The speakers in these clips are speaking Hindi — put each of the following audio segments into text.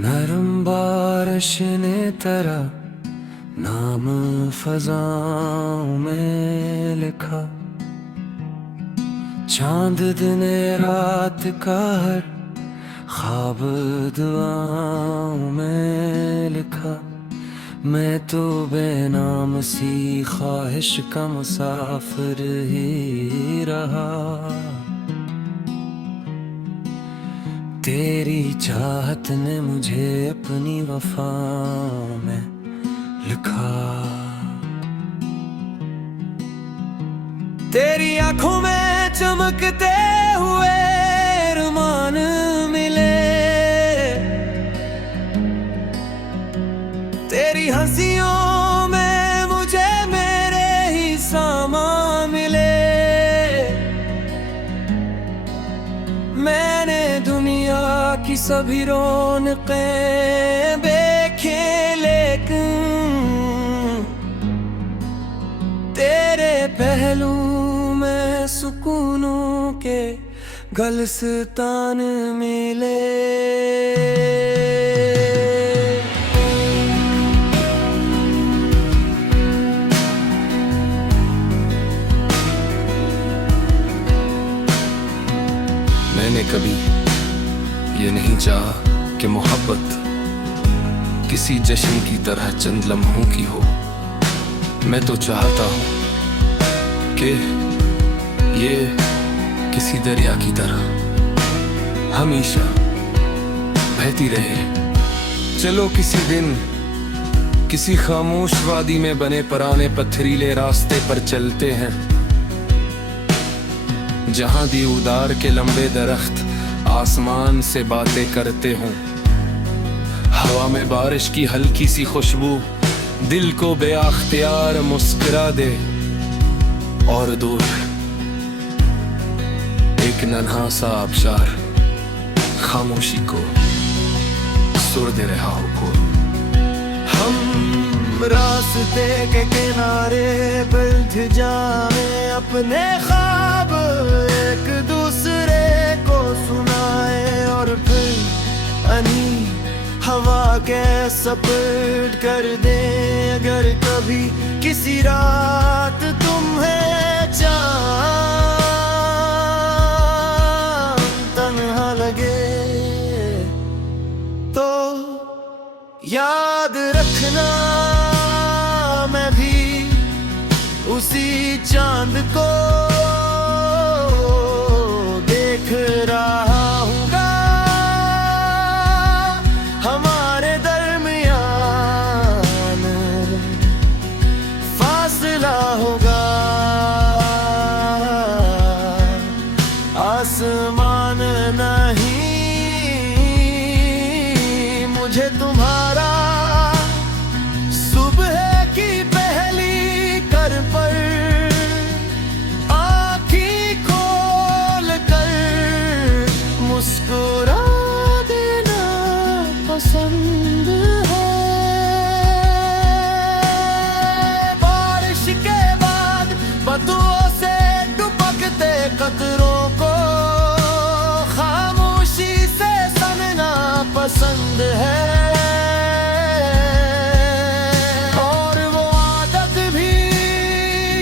नरम बारिश ने तेरा नाम फजाओं में लिखा। चांद दिन रात का हर ख्वाब दुआओं में लिखा। मैं तो बेनाम सी ख्वाहिश का मुसाफिर ही रहा। तेरी चाहत ने मुझे अपनी वफाओं में लिखा। तेरी आंखों में चमकते हुए रुमान मिले। तेरी हंसियों में मुझे मेरे ही सामा मिले। मैंने दुनिया की सभी रौनकें देखे, लेकिन तेरे पहलू में सुकूनों के गुलिस्तान मिले। मैंने कभी ये नहीं चाहा कि मोहब्बत किसी जश्न की तरह चंद लम्हों की हो। मैं तो चाहता हूँ कि ये किसी दरिया की तरह हमेशा बहती रहे। चलो किसी दिन किसी खामोश वादी में बने पुराने पथरीले रास्ते पर चलते हैं, जहां देवदार के लंबे दरख्त आसमान से बातें करते हों। हवा में बारिश की हल्की सी खुशबू दिल को बेअख्तियार मुस्कुरा दे, और दूर एक नन्हा सा आबशार खामोशी को सुर दे रहा हो। हम रास्ते के किनारे बैठ जाए, अपने ख्वाब एक दूसरे को सुनाए, और फिर अनी हवा के सपट कर दे। अगर कभी किसी रात तुम्हें चांद तन्हा लगे, तो याद रखना मैं भी उसी चांद को देख रहा हूँगा। हमारे दरमियान फासला होगा, आसमान नहीं मुझे तुम्हारा। सुबह की पहली कर पर आँखें खोल कर मुस्कुरा देना पसंद है। बारिश के बाद बदुओं से टपकते कतरों को खामोशी से सनना पसंद है। और वो आदत भी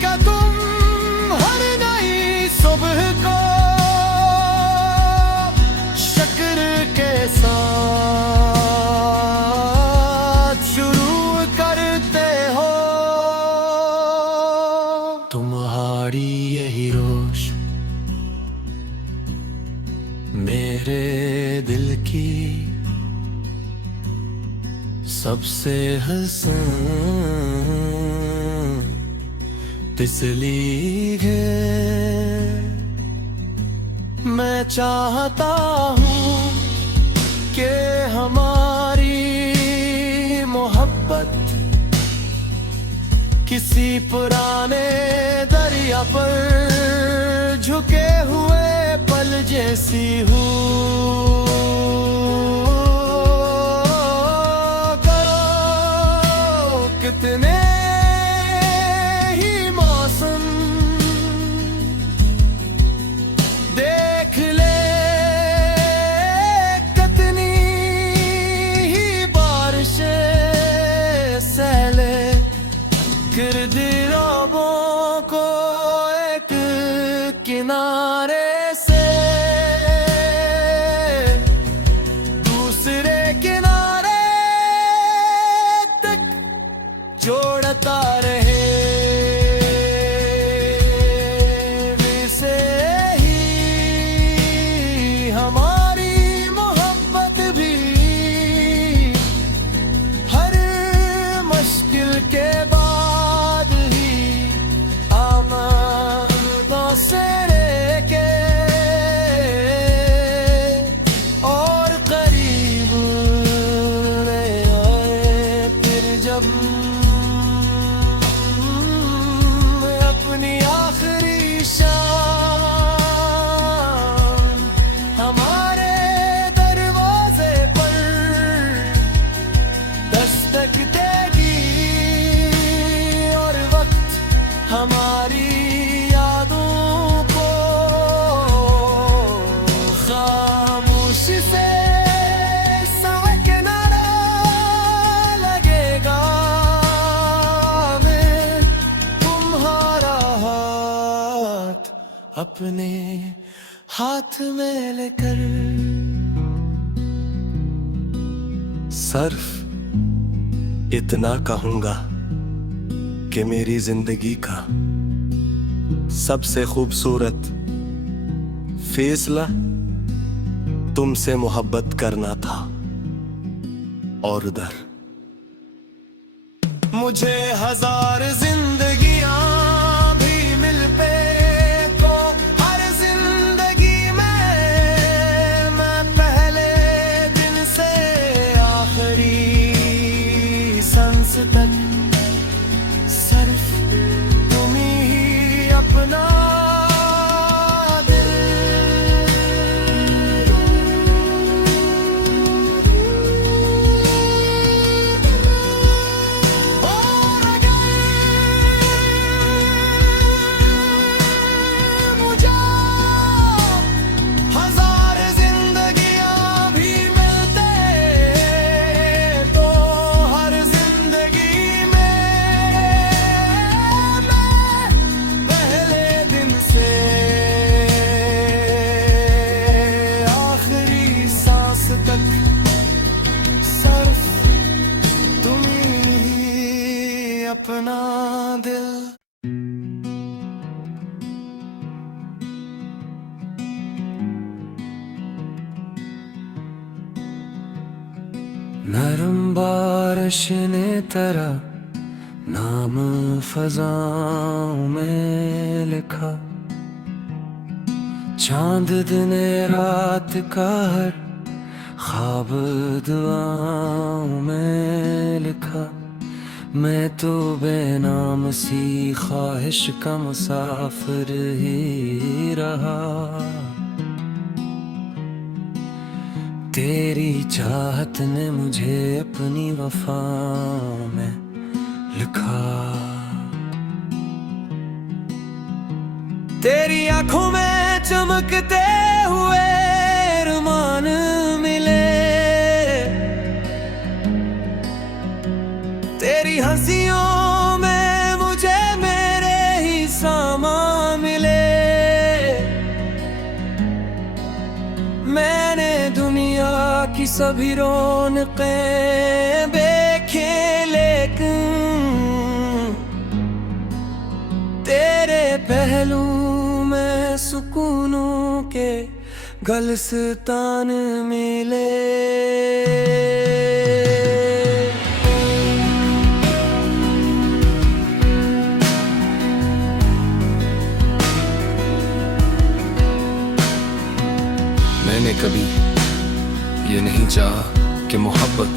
क्या तुम हर नई सुबह को शक्र के साथ शुरू करते हो। तुम्हारी यही रोश मेरे दिल की सबसे हसन तिसली है। मैं चाहता हूँ कि हमारी मोहब्बत किसी पुराने दरिया पर झुके हुए पल जैसी हो। कितने ही मौसम देख ले, कितनी बिखर दी ख्वाबों को एक किनारे से दूसरे किनारे तक जोड़ता रहे। वैसे ही हमारी मोहब्बत भी हर मुश्किल के बाद ही आमदों से लेके और करीब ले आए। फिर जब अपनी आखिरी शाम हमारे दरवाजे पर दस्तक देगी और वक्त हमारी यादों को खामोशी से सहकना लगेगा। मैं तुम्हारा हाथ अपने हाथ में लेकर सिर्फ इतना कहूंगा कि मेरी जिंदगी का सबसे खूबसूरत फैसला तुमसे मोहब्बत करना था। और उधर मुझे हजार जिंदगियां भी मिल पे तो हर जिंदगी में मैं पहले दिन से आखिरी सांस तक सिर्फ तुम ही अपना अपना दिल। नरम बारिश ने तेरा नाम फजाओं में लिखा। चांद दिन रात का हर ख्वाब दुआओं में लिखा। मैं तो बेनाम सी ख्वाहिश का मुसाफिर ही रहा। तेरी चाहत ने मुझे अपनी वफाओं में लिखा। तेरी आंखों में चमकते हुए रुमान मिले। तेरी हंसियों में मुझे मेरे ही सामा मिले। मैंने दुनिया की सभी रौनकें देखे लेकिन तेरे पहलू में सुकूनों के गलस्तान मिले। मैंने कभी ये नहीं चाहा कि मोहब्बत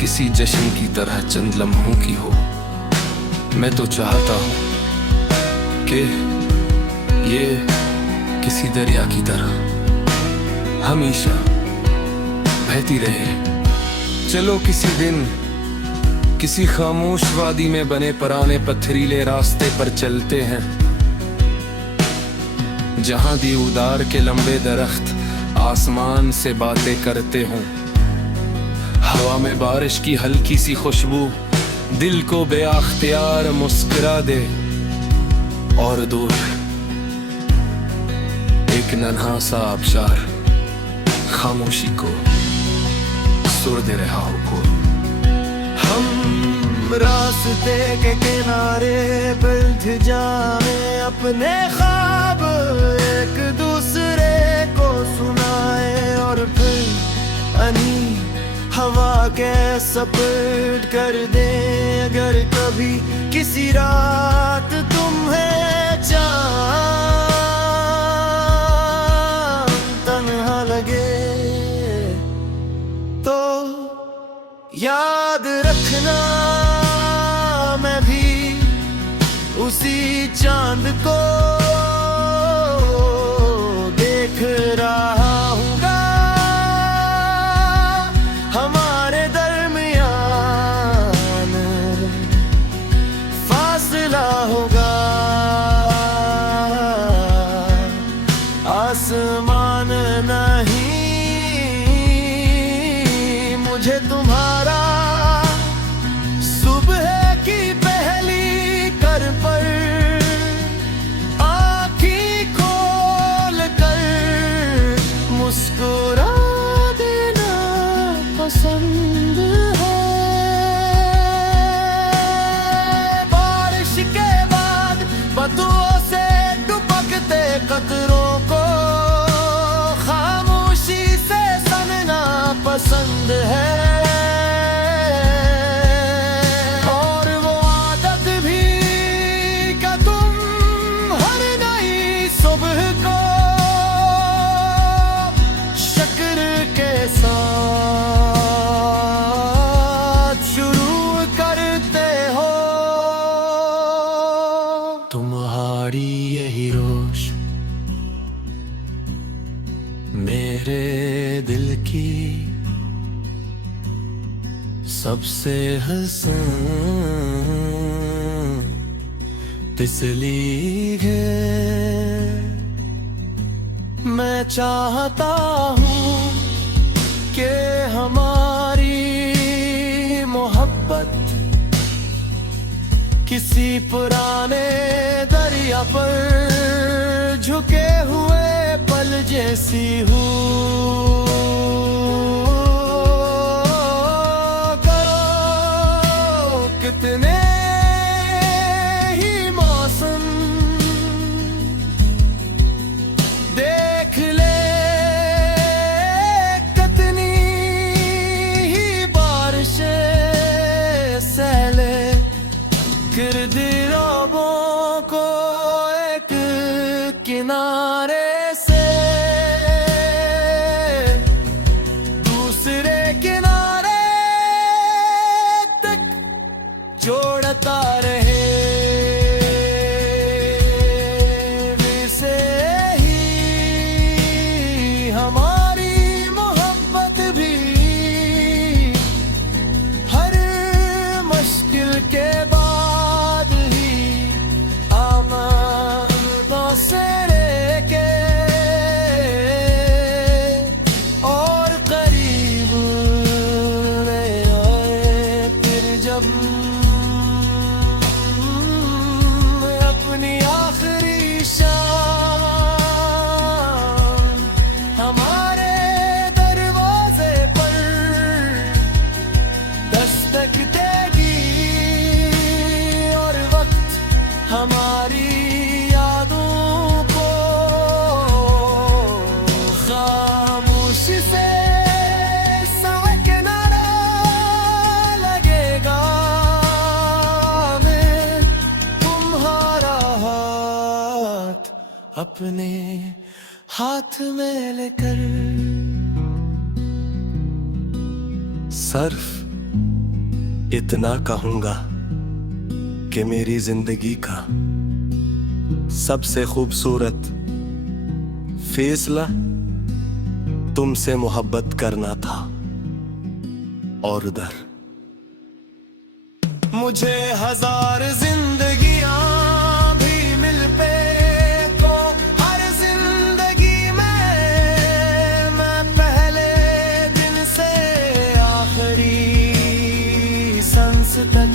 किसी जश्न की तरह चंद लम्हों की हो। मैं तो चाहता हूँ कि ये किसी दरिया की तरह हमेशा बहती रहे। चलो किसी दिन किसी खामोश वादी में बने पुराने पथरीले रास्ते पर चलते हैं, जहां देवदार के लंबे दरख्त आसमान से बातें करते हों। हवा में बारिश की हल्की सी खुशबू दिल को बेअख्तियार मुस्कुरा दे और दूर एक नन्हा सा आबशार खामोशी को सुर दे रहा हो को। हम रास्ते के किनारे बैठ जाए, अपने ख्वाब एक दूसरे को सुनाए और फिर अनी हवा के सपट कर दे। अगर कभी किसी रात तुम्हें चांद तन्हा लगे तो याद रखना मैं भी उसी चांद को देख रहा हूँगा। हमारे दरमियान फासला होगा, आसमान नहीं मुझे तुम्हारा। सुबह की पहली कर पर आँखें खोल कर मुस्कुरा देना पसंद है। बारिश के बाद बदुओं से टपकते कतरों को खामोशी से सनना पसंद है। और वो आदत भी कि तुम हर नई सुबह को शक्र के साथ शुरू करते हो। तुम्हारी यही रोश मेरे दिल की सबसे हसन तिसली है। मैं चाहता हूँ कि हमारी मोहब्बत किसी पुराने दरिया पर झुके हुए पल जैसी हो। करो कितने ही मौसम देख ले, कितनी ही बारिशें सहले, गिरदिराबों को एक किनारे से दूसरे किनारे तक जोड़ता रहे। वैसे ही हमारी मोहब्बत भी हर मुश्किल के बाद ही आमदों से लेके और करीब ले आए। फिर जब अपनी आखिरी शाम हमारे दरवाजे पर दस्तक देगी और वक्त हमारी यादों को खामोशी से सहकना लगेगा। मैं तुम्हारा हाथ अपने हाथ में लेकर सर्फ इतना कहूंगा कि मेरी जिंदगी का सबसे खूबसूरत फैसला तुमसे मोहब्बत करना था और उधर मुझे हजार जिंदगियां भी मिल पे तो हर जिंदगी में मैं पहले दिन से आखिरी सांस तक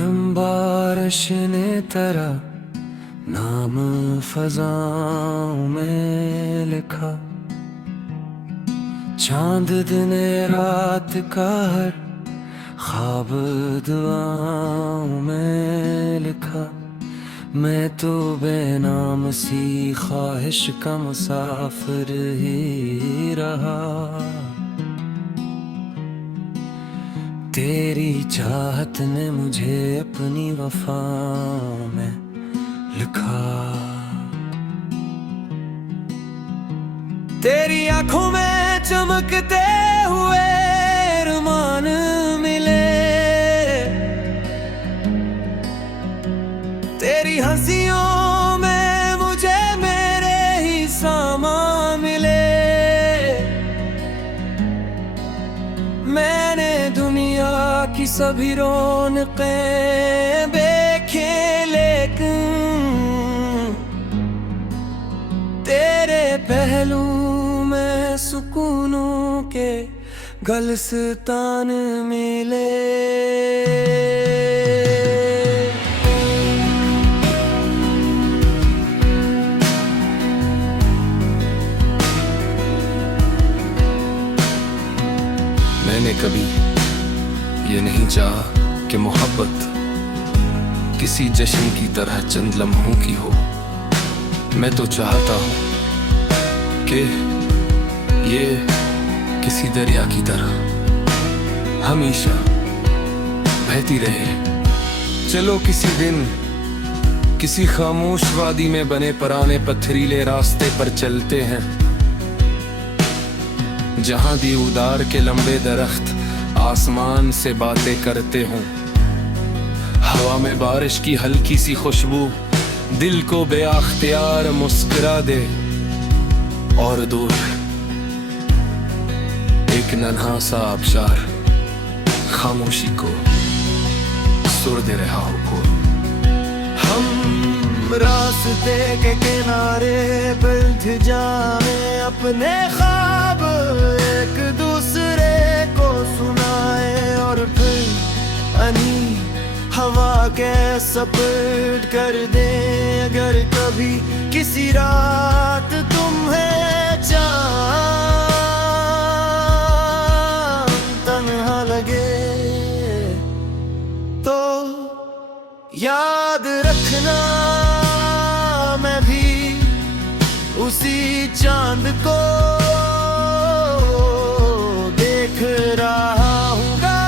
नरम बारिश ने तेरा नाम फजाओं में लिखा, चांद दिन रात का हर ख्वाब दुआओं में लिखा। मैं तो बेनाम सी ख्वाहिश का मुसाफिर ही रहा, तेरी चाहत ने मुझे अपनी वफाओं में लिखा। तेरी आंखों में चमकते हुए रुमान मिले, तेरी हंसियों में मुझे मेरे ही सामा मिले। मैंने दुनिया की सभी रौनकें देखे, लेकिन तेरे पहलू में सुकूनों के गलस्तान मिले। मैंने कभी ये नहीं चाहा कि मोहब्बत किसी जश्न की तरह चंद लम्हों की हो। मैं तो चाहता हूँ कि ये किसी दरिया की तरह हमेशा बहती रहे। चलो किसी दिन किसी खामोश वादी में बने पुराने पथरीले रास्ते पर चलते हैं, जहां देवदार के लंबे दरख्त आसमान से बातें करते हों। हवा में बारिश की हल्की सी खुशबू दिल को बेअख्तियार मुस्कुरा दे, और दूर एक नन्हा सा आबशार खामोशी को सुर दे रहा हो। हम रास्ते के किनारे बैठ जाए, अपने ख्वाब एक दूसरे को सुनाए, और फिर अनी हवा के सपट कर दे। अगर कभी किसी रात तुम्हें चांद तन्हा लगे, तो याद रखना मैं भी उसी चांद को देख रहा हूँगा।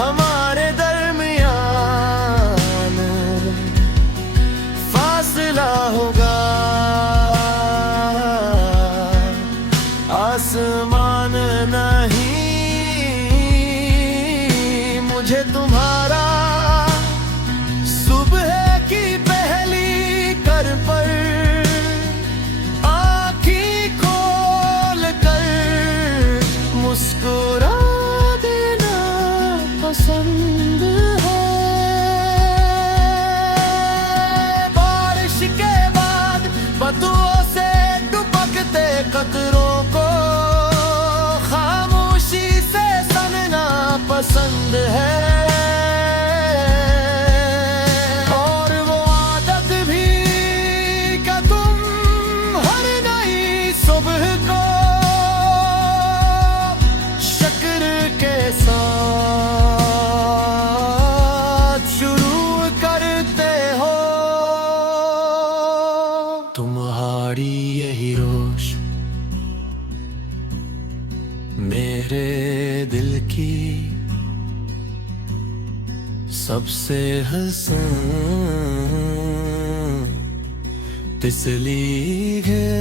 हमारे दरमियान फासला होगा, आसमान नहीं मुझे तुम्हारा। सुबह की पहली कर पर आँखें खोल कर मुस्कुरा देना पसंद है। बारिश के बाद बदुओं से दुबकते कतरों को खामोशी से सनना पसंद है। और वो आदत भी कि तुम हर नई सुबह को शक्र के साथ शुरू करते हो। तुम्हारी यही रोश मेरे दिल की सबसे हसन तिसली है।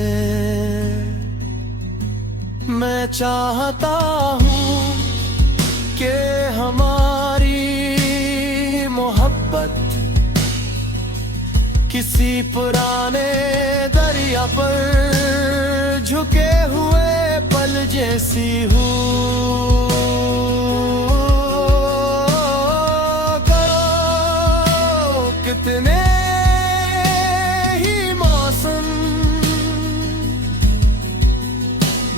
मैं चाहता हूँ कि हमारी मोहब्बत किसी पुराने दरिया पर झुके हुए पल जैसी हो। करो कितने ही मौसम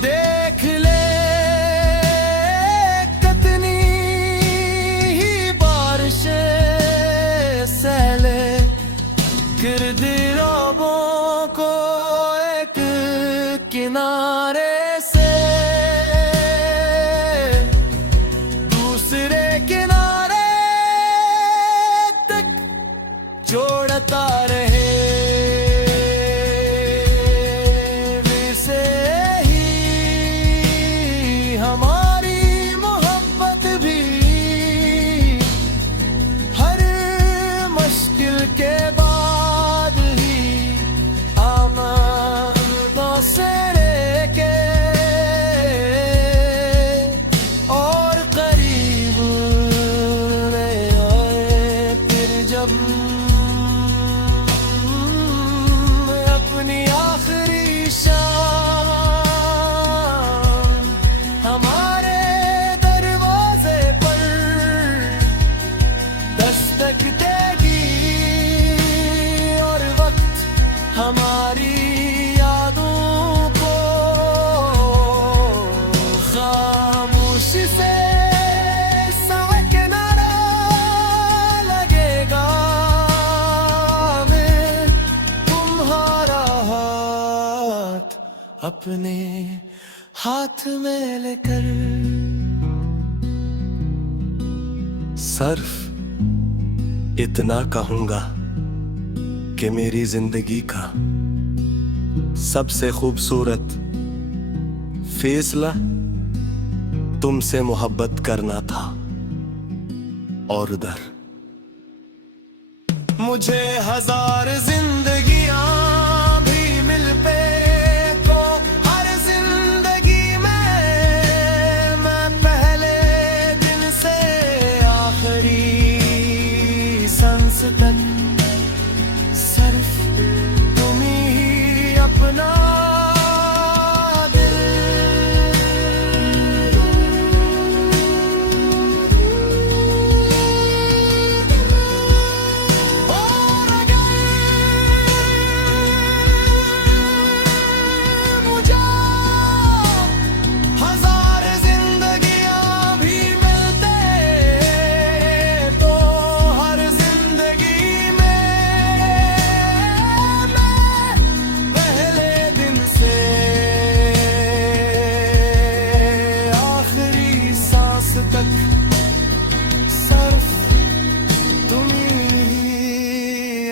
देख ले, कितनी ही गिरदिराबों को एक किनारे से दूसरे किनारे तक जोड़ता रहे, वैसे ही हमारी मोहब्बत भी हर मुश्किल के बाद ही आमदों से लेके और करीब ले आए। फिर जब अपनी आखिरी शाम हमारे दरवाजे पर दस्तक देगी और वक्त हमारी यादों को खामोशी से किनारा लगेगा, मैं तुम्हारा हाथ अपने हाथ में लेकर। सिर्फ इतना कहूंगा कि मेरी जिंदगी का सबसे खूबसूरत फैसला तुमसे मोहब्बत करना था। और उधर मुझे हजार जिंदगियां भी मिल पे तो हर जिंदगी में मैं पहले दिन से आखिरी सांस तक सिर्फ तुम ही अपना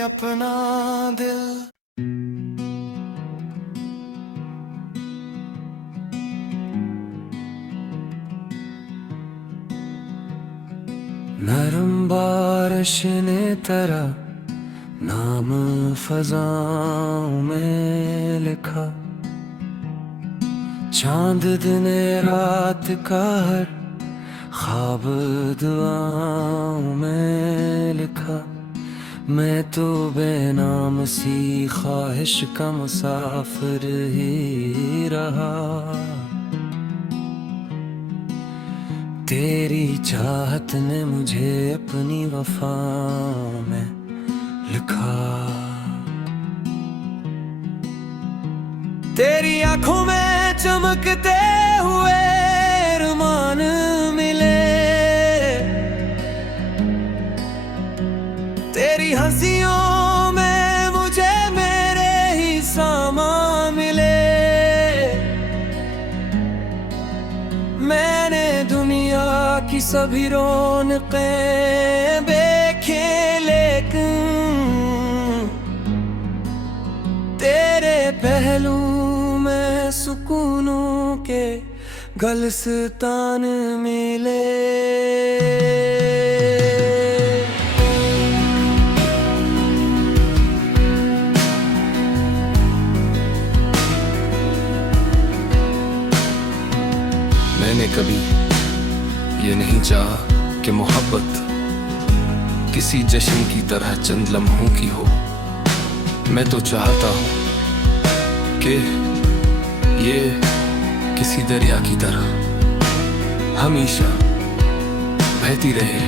अपना दिल। नरम बारिश ने तेरा नाम फजाओं में लिखा, चांद दिन रात का हर ख्वाब दुआओं में लिखा। मैं तो बेनाम सी ख्वाहिश का मुसाफिर ही रहा, तेरी चाहत ने मुझे अपनी वफाओं में लिखा। तेरी आंखों में चमकते हुए रुमान मिले, तेरी हंसियों में मुझे मेरे ही सामा मिले। मैंने दुनिया की सभी रौनकें देखे, लेकिन तेरे पहलू में सुकूनों के गुलस्तान मिले। मैंने कभी ये नहीं चाहा कि मोहब्बत किसी जश्न की तरह चंद लम्हों की हो। मैं तो चाहता हूँ कि ये किसी दरिया की तरह हमेशा बहती रहे।